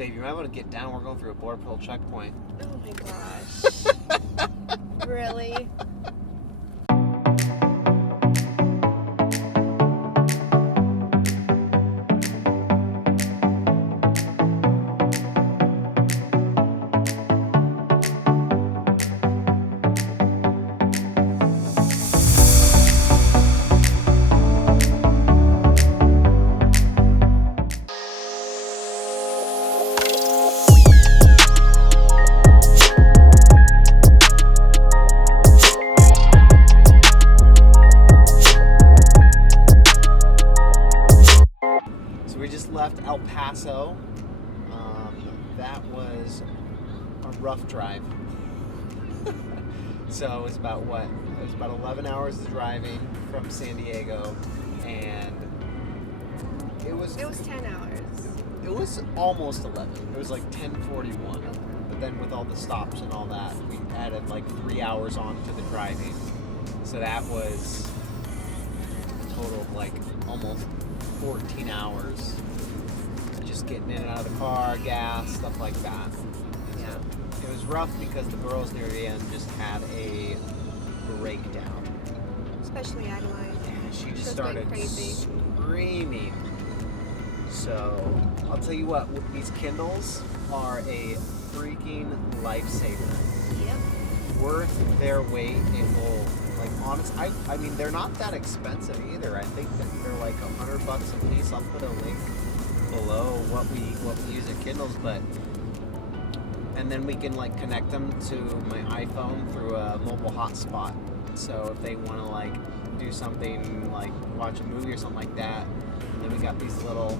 Babe, you might want to get down. We're going through a Border Patrol checkpoint. Oh my gosh. Really? Left El Paso. That was a rough drive. So it was about what? It was about 11 hours of driving from San Diego, and it was 10 hours. It was almost 11. It was like 10:41. But then with all the stops and all that, we added like 3 hours on to the driving. So that was a total of like almost 14 hours. Just getting in and out of the car, gas, stuff like that. Yeah. It was rough because the girls near the end just had a breakdown. Especially Adeline. Yeah, she just Just started went crazy. screaming. So, I'll tell you what, these Kindles are a freaking lifesaver. Yep. Worth their weight in gold. Like, honest, I mean, they're not that expensive either. I think that they're like $100 a piece. I'll put a link below what we use at Kindles, and then we can like connect them to my iPhone through a mobile hotspot. So if they want to like do something like watch a movie or something like that, and then we got these little.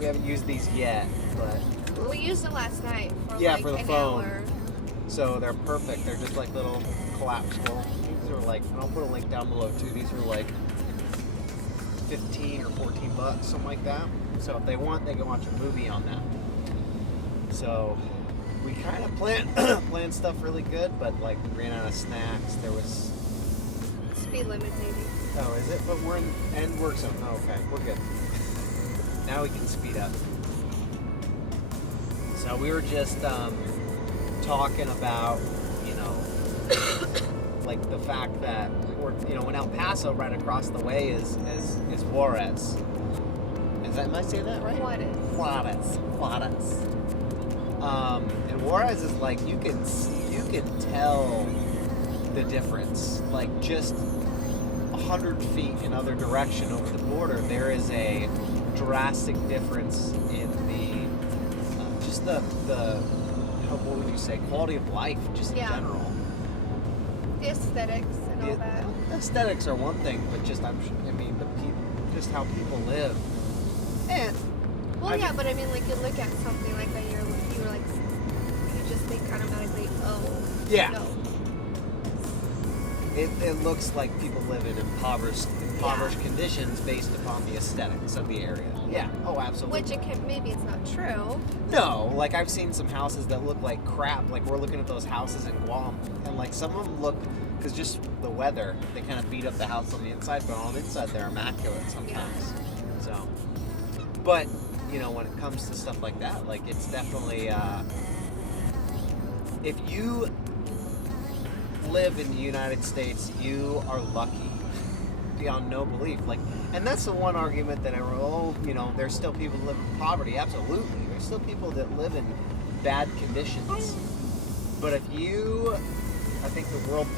We haven't used these yet, but We used it last night for yeah, like for the an phone. hour. So they're perfect. They're just like little collapsible. These are like, and I'll put a link down below too. These are like 15 or 14 bucks, something like that. So if they want, they can watch a movie on that. So we kind of planned stuff really good, but like we ran out of snacks. There was Speed limit, maybe. oh, is it? But we're in end work zone. Oh, okay, we're good. Now we can speed up. So we were just talking about, like the fact that we're, in El Paso, right across the way is Juarez. Am I saying that right? Juarez. And Juarez is like you can tell the difference. Like just 100 feet in other direction over the border, there is a drastic difference in the just the what would you say, quality of life, just in general. The aesthetics and all that. Aesthetics are one thing, but just just how people live. And but I mean, like you look at something like that, you just think automatically, oh, yeah, no. It looks like people live in impoverished conditions based upon the aesthetics of the area. Yeah. Oh, absolutely. Which maybe it's not true. No, like I've seen some houses that look like crap. Like we're looking at those houses in Guam, and like some of them look, because just the weather, they kind of beat up the house on the inside, but on the inside they're immaculate sometimes. Yeah. So, but when it comes to stuff like that, like it's definitely if you live in the United States, you are lucky beyond no belief. Like, and that's the one argument that there's still people who live in poverty. Absolutely, there's still people that live in bad conditions. But I think the World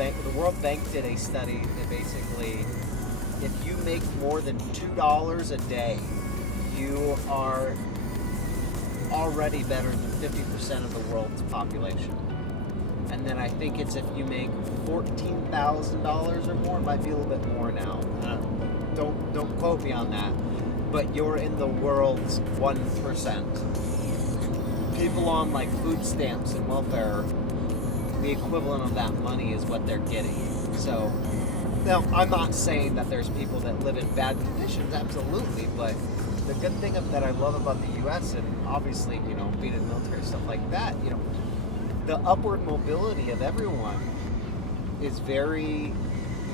Bank did a study that basically, if you make more than $2 a day, you are already better than 50% of the world's population. And then I think it's if you make $14,000 or more, it might be a little bit more now. Don't quote me on that. But you're in the world's 1%. People on like food stamps and welfare, the equivalent of that money is what they're getting. So, now I'm not saying that there's people that live in bad conditions, absolutely, but the good thing that I love about the U.S. and obviously, being in the military, stuff like that, the upward mobility of everyone is very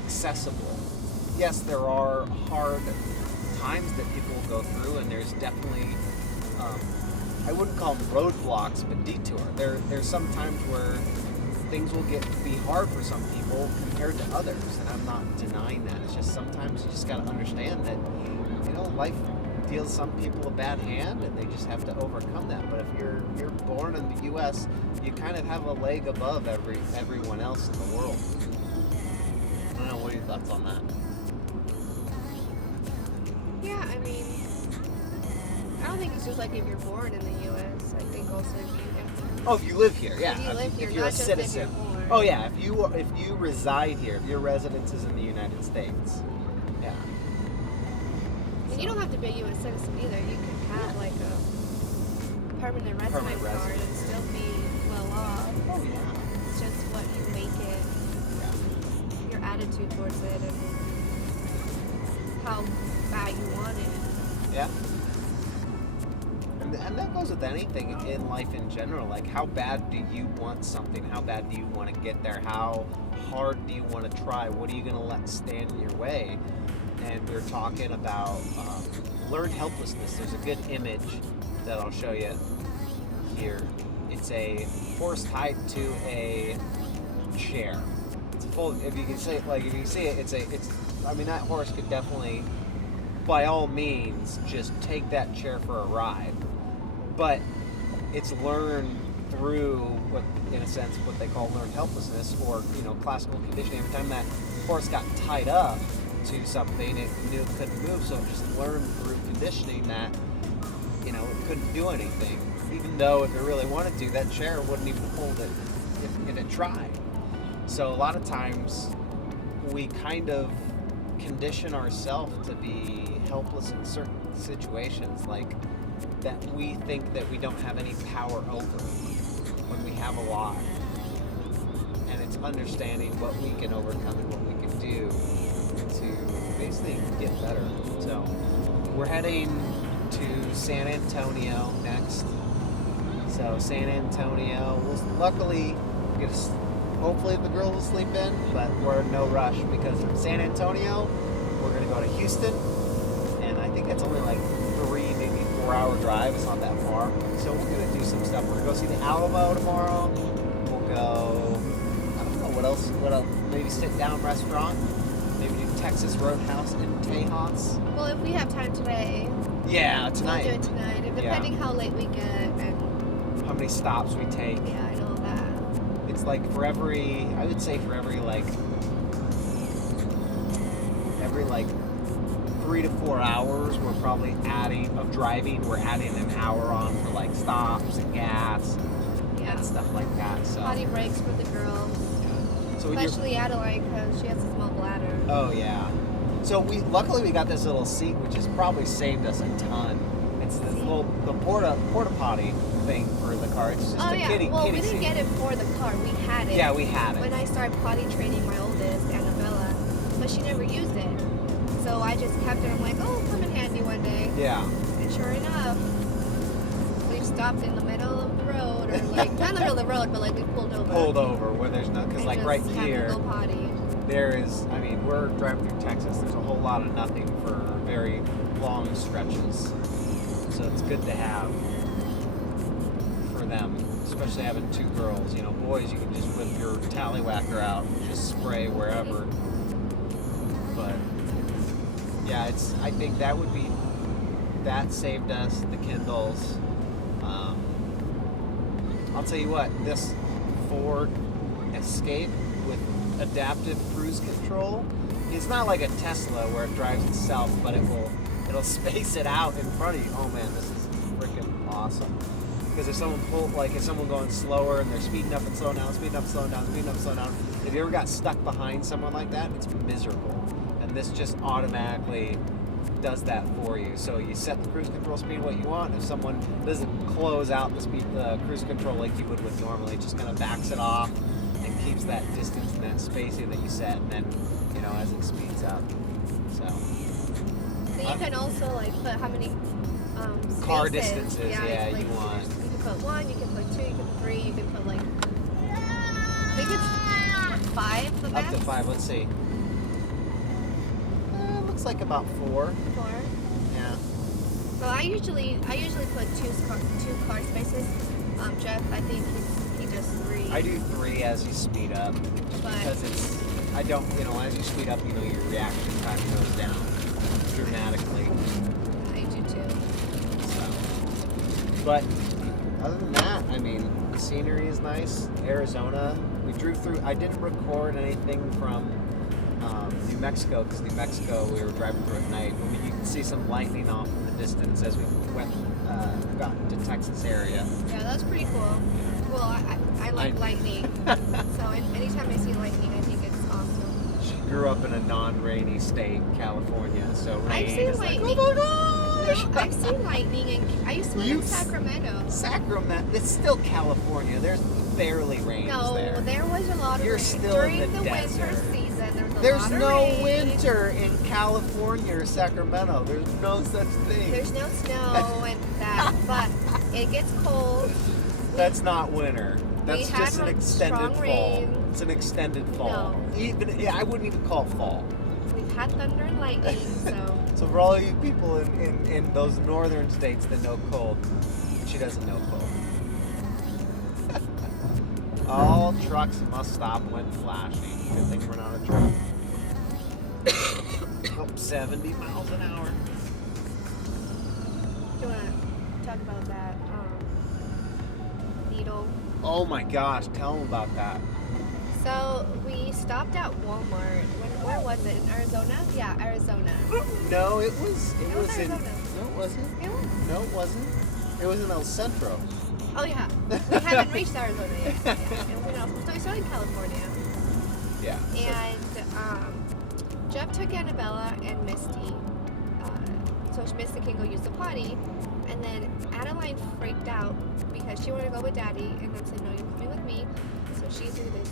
accessible. Yes, there are hard times that people will go through, and there's definitely I wouldn't call them roadblocks, but detour. There's some times where things will be hard for some people compared to others, and I'm not denying that. It's just sometimes you just got to understand that, life deals some people a bad hand, and they just have to overcome that. But if you're born in the U.S., you kind of have a leg above everyone else in the world. I don't know. What are your thoughts on that? Yeah, I mean, I don't think it's just like if you're born in the U.S. I think also if you live here, yeah. If you live here, if you're not a just citizen. if you're born. Oh yeah, if you reside here, if your residence is in the United States, yeah. And you don't have to be a U.S. citizen either. You can have like a permanent resident card and still be well off. Oh yeah. It's just what you make it, your attitude towards it, and how bad you want it. Yeah. And that goes with anything in life in general. Like, how bad do you want something? How bad do you want to get there? How hard do you want to try? What are you going to let stand in your way? And we're talking about learned helplessness. There's a good image that I'll show you here. It's a horse tied to a chair. It's full. If you can see it, I mean, that horse could definitely, by all means, just take that chair for a ride. But it's learned through in a sense, what they call learned helplessness, or classical conditioning. Every time that horse got tied up to something, it knew it couldn't move, so it just learned through conditioning that it couldn't do anything. Even though if it really wanted to, that chair wouldn't even hold it if it tried. So a lot of times we kind of condition ourselves to be helpless in certain situations, like that we think that we don't have any power over when we have a lot. And it's understanding what we can overcome and what we can do to basically get better. So we're heading to San Antonio next. So San Antonio, hopefully the girls will sleep in, but we're in no rush, because from San Antonio, we're going to go to Houston, and I think it's only like 3, maybe 4-hour drive. It's not that far. So we're going to do some stuff. We're going to go see the Alamo tomorrow. We'll go, I don't know, what else, maybe sit down restaurant, maybe do Texas Roadhouse in Tejas. Well, if we have time today, yeah, tonight. we'll do it tonight, and depending how late we get and how many stops we take. Yeah, I know that. It's like for every 3 to 4 hours, we're probably adding an hour on for like stops and gas and stuff like that. So potty breaks for the girls, so especially Adeline, because she has a small bladder. Oh yeah. So luckily we got this little seat, which has probably saved us a ton. It's this the porta potty thing for the car. It's just kitty we didn't seat. get it for the car. We had it. Yeah, we had it. When I started potty training my oldest, Annabella, but she never used it. So I just kept it. I'm like, oh, it'll come in handy one day. Yeah. And sure enough, we stopped in the middle of the road, or like not in the middle of the road, but like we pulled over. Where there's not, because like right here, to go potty. there is. I mean, we're driving through Texas. There's a whole lot of nothing for very long stretches. So it's good to have for them, especially having 2 girls. Boys, you can just whip your tallywhacker out and just spray wherever. But yeah, I think that saved us, the Kindles. I'll tell you what, this Ford Escape with adaptive cruise control, it's not like a Tesla where it drives itself, but it'll space it out in front of you. Oh man, this is freaking awesome. Because if someone going slower and they're speeding up and slowing down, speeding up, slowing down, speeding up, slowing down, if you ever got stuck behind someone like that, it's miserable. And this just automatically does that for you. So you set the cruise control speed what you want. If someone doesn't close out the cruise control like you would normally, it just kind of backs it off and keeps that distance and that spacing that you set, and then as it speeds up. So you can also put how many car spaces. distances you want. You can put 1, you can put 2, you can put 3, you can put I think it's 5 the max? Up to 5, let's see. Looks like about 4. 4. Yeah. So I usually put two car spaces. Jeff, I think he does 3. I do 3 as you speed up, because I don't, as you speed up, your reaction time goes down dramatically. I do too. So, but other than that, the scenery is nice. Arizona, we drove through. I didn't record anything from New Mexico, because New Mexico we were driving through at night. You could see some lightning off in the distance as we got into Texas area. Yeah, that's pretty cool. Well, I like lightning. So anytime I see lightning, I think it's awesome. She grew up in a non-rainy state, California, so rain I've seen is lightning. like, oh my gosh! No, I've seen lightning, and I used to live in Sacramento. Sacramento, it's still California. There's barely rains there. No, there was a lot of You're rain. still During in the desert. winter season. There's no winter in California or Sacramento. There's no such thing. There's no snow and that, but it gets cold. That's not winter. That's We just had an extended strong fall. rain. It's an extended fall. No. I wouldn't even call it fall. We've had thunder and lightning, so. So for all you people in those northern states that know cold, she doesn't know cold. All trucks must stop when flashing. Good thing we're not a truck. 70 miles an hour. Do you want to talk about that needle? Oh my gosh, tell them about that. So we stopped at Walmart. Where was it? In Arizona? Yeah, Arizona. No, it was in. Arizona. No, it wasn't. It was. No, it wasn't. It was in El Centro. Oh yeah. We haven't reached Arizona yet. Yeah, it was in so we started in California. Yeah. And Jeff took Annabella and Misty, so Misty can go use the potty. And then Adeline freaked out because she wanted to go with Daddy, and then said, "No, you're coming with me." So she threw this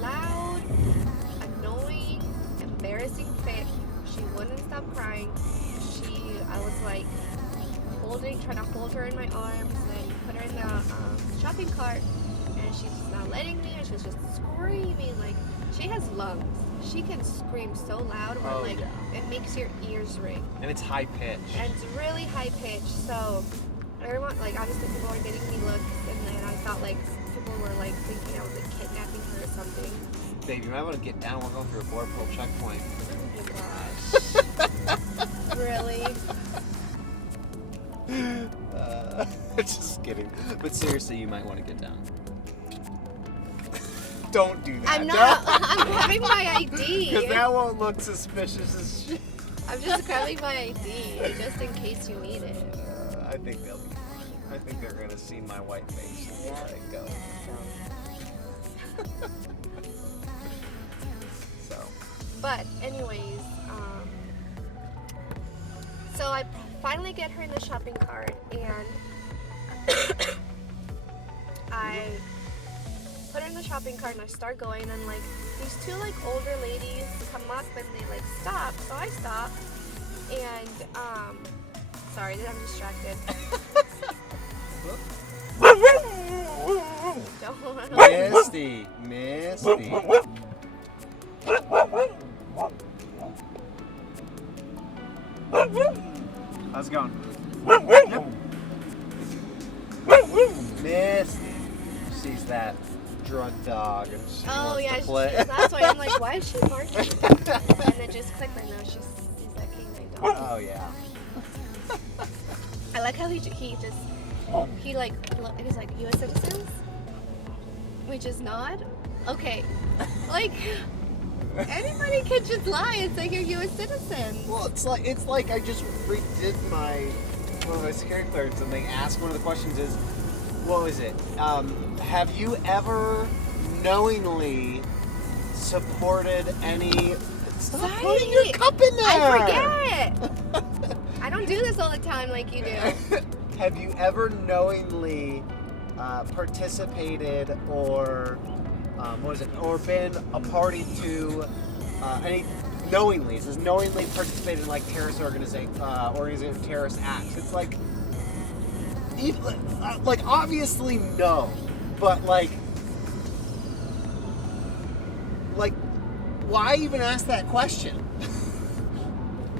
loud, annoying, embarrassing fit. She wouldn't stop crying. I was trying to hold her in my arms, and put her in the shopping cart, and she's not letting me, and she was just screaming. She has lungs. She can scream so loud where it makes your ears ring. And it's high pitched. And it's really high pitched. So everyone, obviously people were getting me looks, and then I thought people were thinking I was kidnapping her or something. Babe, you might want to get down. We're going through a border patrol checkpoint. Oh my gosh. Really? Just kidding. But seriously, you might want to get down. Don't do that. I'm not. I'm grabbing my ID. Because that won't look suspicious as shit. I'm just grabbing my ID just in case you need it. I think they'll be fine. I think they're going to see my white face and let it go. So. But anyways, so I finally get her in the shopping cart, and I put her in the shopping cart and I start going, and these two older ladies come up and they stop, so I stop, and sorry, I'm distracted. Don't run away. Misty. How's it going? Yep. Misty. She's that drug dog, and she wants to play. That's why I'm why is she barking? And it just clicked. I know she's that canine dog. Oh yeah. I like how he's like U.S. citizens. We just nod. Okay, anybody can just lie and say you're U.S. citizen. Well, it's like I just redid one of my security clearance, and they asked, one of the questions is, what was it? Have you ever knowingly supported any? Stop putting your cup in there. I forget. I don't do this all the time like you do. Have you ever knowingly participated or or been a party to any knowingly? It says knowingly participated in terrorist organizing terrorist acts. It's obviously no, but why even ask that question?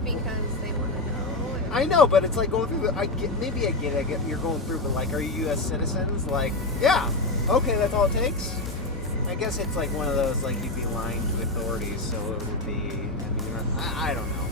Because they want to know. I know, but it's like going through. I get it. You're going through, but like, are you U.S. citizens? Like, yeah, okay, that's all it takes. I guess it's like one of those like you'd be lying to authorities, so it would be. I mean, I don't know.